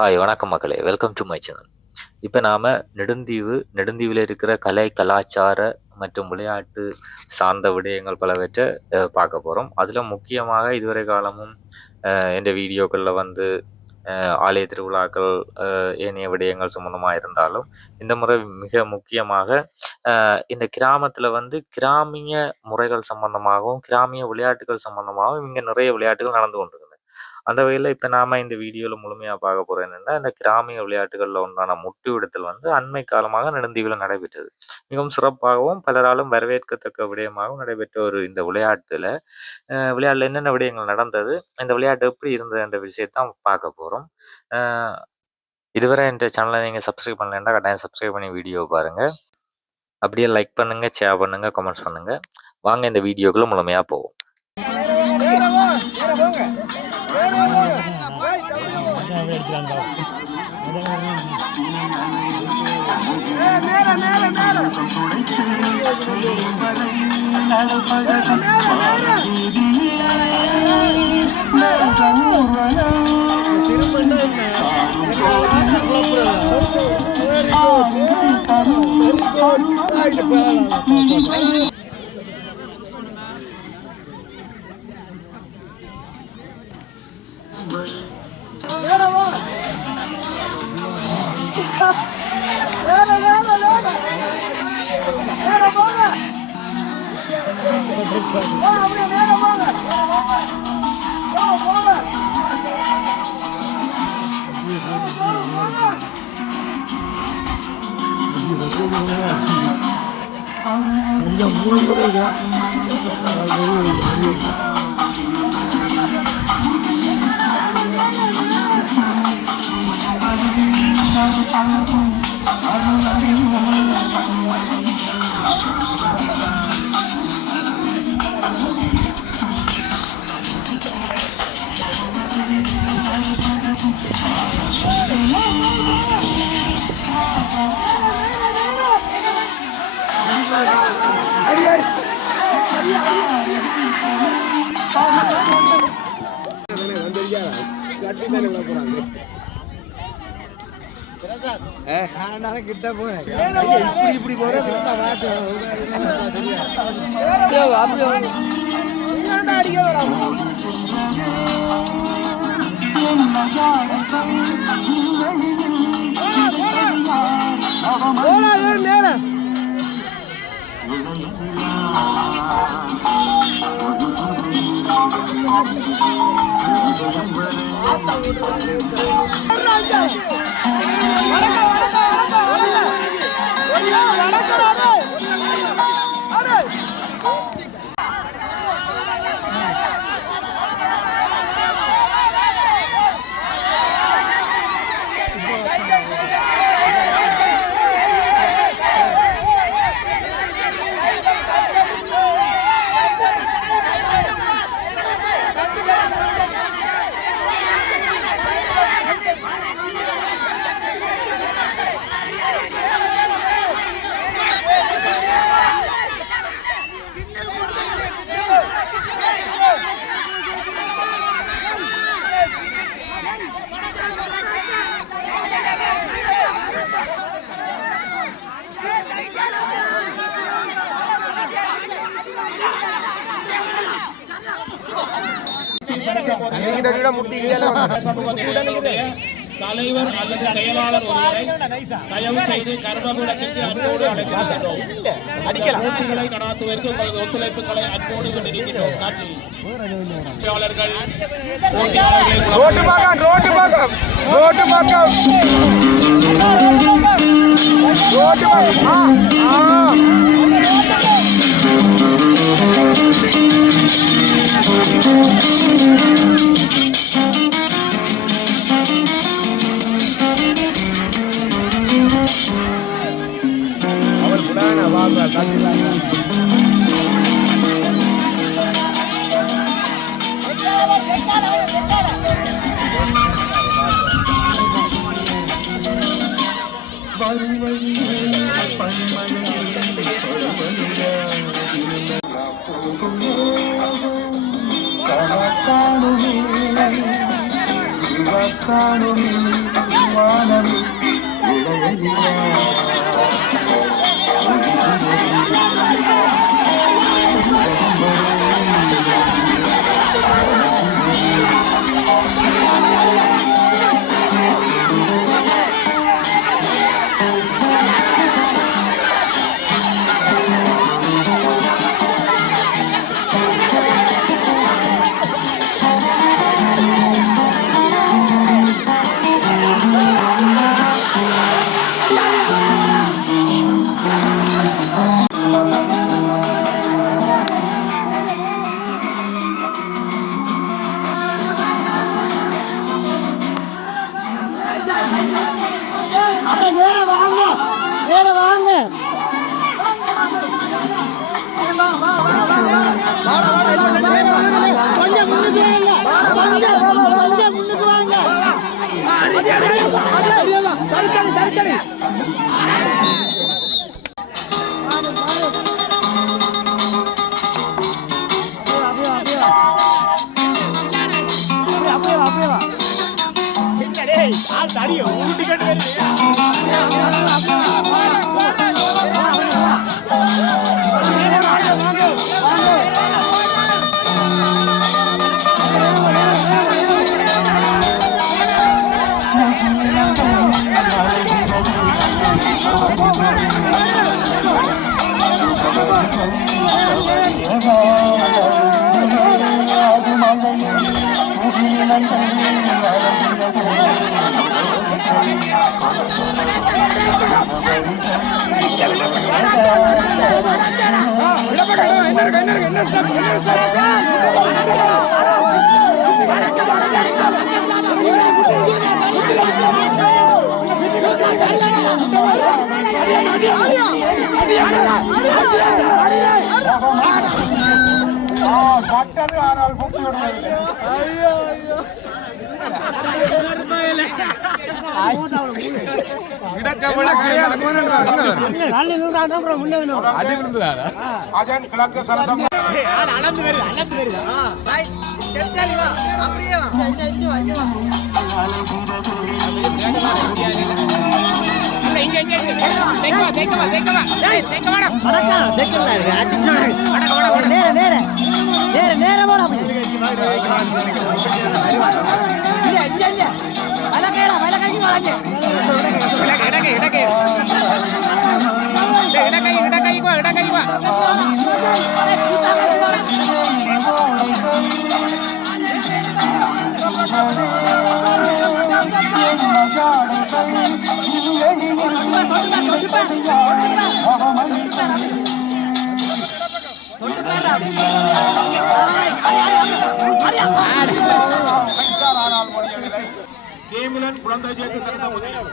Hi, வணக்கம் மக்களே, welcome to my channel. இப்போ நாம் நெடுந்தீவில் இருக்கிற கலை கலாச்சார மற்றும் விளையாட்டு சார்ந்த விடயங்கள் பலவற்றை பார்க்க போகிறோம். அதில் முக்கியமாக இதுவரை காலமும் இந்த வீடியோக்களில் வந்து ஆலய திருவிழாக்கள் ஏனைய விடயங்கள் சம்மந்தமாக இருந்தாலும், இந்த முறை மிக முக்கியமாக இந்த கிராமத்தில் வந்து கிராமிய முறைகள் சம்பந்தமாகவும் கிராமிய விளையாட்டுகள் சம்பந்தமாகவும் இங்கே நிறைய விளையாட்டுகள் நடந்து கொண்டிருக்குது. அந்த வகையில் இப்போ நாம் இந்த வீடியோவில் முழுமையாக பார்க்க போகிறோம் என்னென்னா, இந்த கிராமிய விளையாட்டுகளில் ஒன்றான முட்டுவிடுதல் வந்து அண்மை காலமாக நெடுந்தீவில் நடைபெற்றது. மிகவும் சிறப்பாகவும் பலராலும் வரவேற்கத்தக்க விடயமாகவும் நடைபெற்ற ஒரு இந்த விளையாட்டில் என்னென்ன விடயங்கள் நடந்தது, இந்த விளையாட்டு எப்படி இருந்தது என்ற விஷயத்தான் பார்க்க போகிறோம். இதுவரை இந்த சேனலை நீங்கள் சப்ஸ்கிரைப் பண்ணலைன்னா கட்டாயம் சப்ஸ்கிரைப் பண்ணி வீடியோ பாருங்கள். அப்படியே லைக் பண்ணுங்கள், ஷேர் பண்ணுங்கள், கமெண்ட்ஸ் பண்ணுங்கள். வாங்க இந்த வீடியோக்குள்ளே முழுமையாக போவோம். கிட்ட போறேன் இப்படி முட்டி தலைவர் அல்லது செயலாளர் ஒருவரை தயவு செய்து கர்மகுடத்திற்கு அன்போடு அழைக்கின்றோம். போட்டிகளை நடாத்துவதற்கு உங்களது ஒத்துழைப்புகளை அன்போடு கொண்டிருக்கின்றோம். நன்றி. ரோட்டு பக்கம் ரோட்டு பக்கம் ரோட்டு பக்கம் ரோட்டு பக்கம் அவர் புடான வாங்க கட்டிலாங்க குழந்தை சேர்த்து சிறந்த முதலிடம்.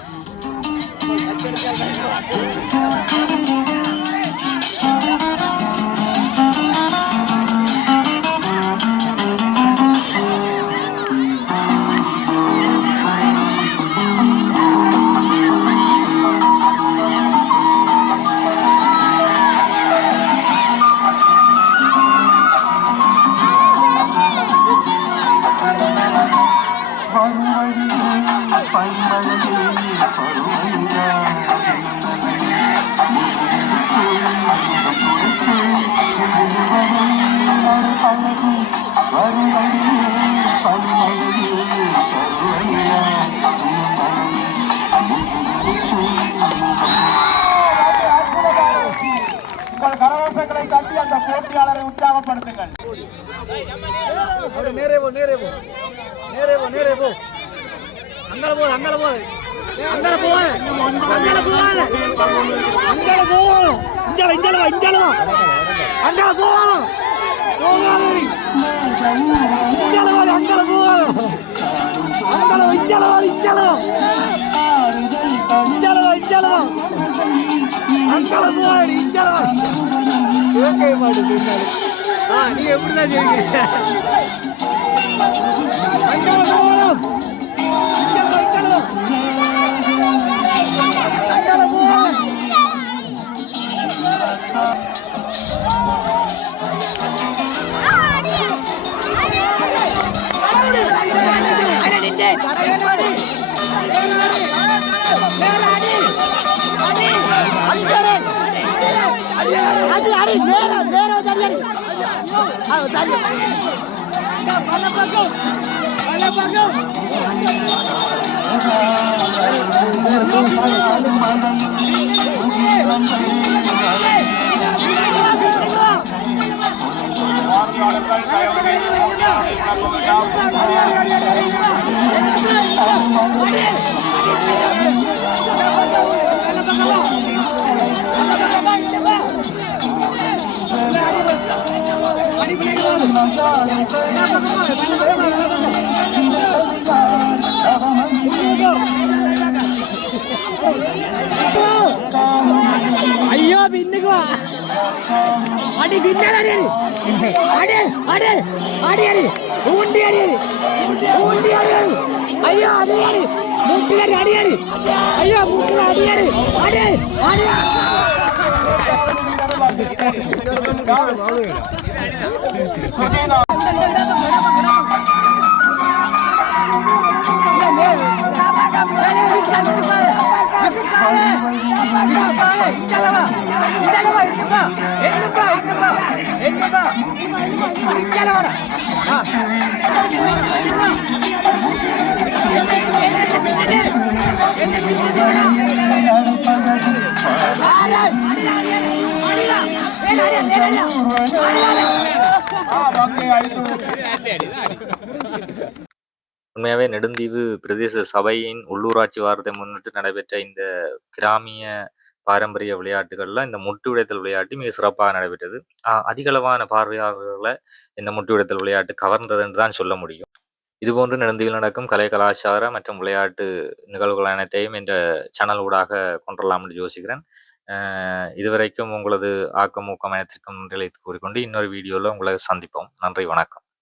நீ எப்படிதான் செய்வீங்க ஐயோ பின்னுக்கு வா அடி பின்னால அடி அடி அடி அடி அடி ஊண்டி அடி அடி ஊண்டி அடி அடி ஐயோ அடி அடி முட்டி அடி அடி அடி ஐயோ முட்டி அடி அடி அடி அடி உண்மையாகவே நெடுந்தீவு பிரதேச சபையின் உள்ளூராட்சி வாரத்தை முன்னிட்டு நடைபெற்ற இந்த கிராமிய பாரம்பரிய விளையாட்டுகளில் இந்த முட்டு உடைத்தல் விளையாட்டு மிக சிறப்பாக நடைபெற்றது. அதிகளவான பார்வையாளர்களை இந்த முட்டு உடைத்தல் விளையாட்டு கவர்ந்தது என்று தான் சொல்ல முடியும். இதுபோன்று நெடுந்தீவில் நடக்கும் கலை கலாச்சார மற்றும் விளையாட்டு நிகழ்வுகள் அனைத்தையும் இந்த சேனல் ஊடாக கொண்டுவரலாம் என்று யோசிக்கிறேன். இதுவரைக்கும் உங்களது ஆக்கம் ஊக்கம் அனைத்திற்கும் நன்றிகளை கூறிக்கொண்டு இன்னொரு வீடியோவில் உங்களை சந்திப்போம். நன்றி, வணக்கம்.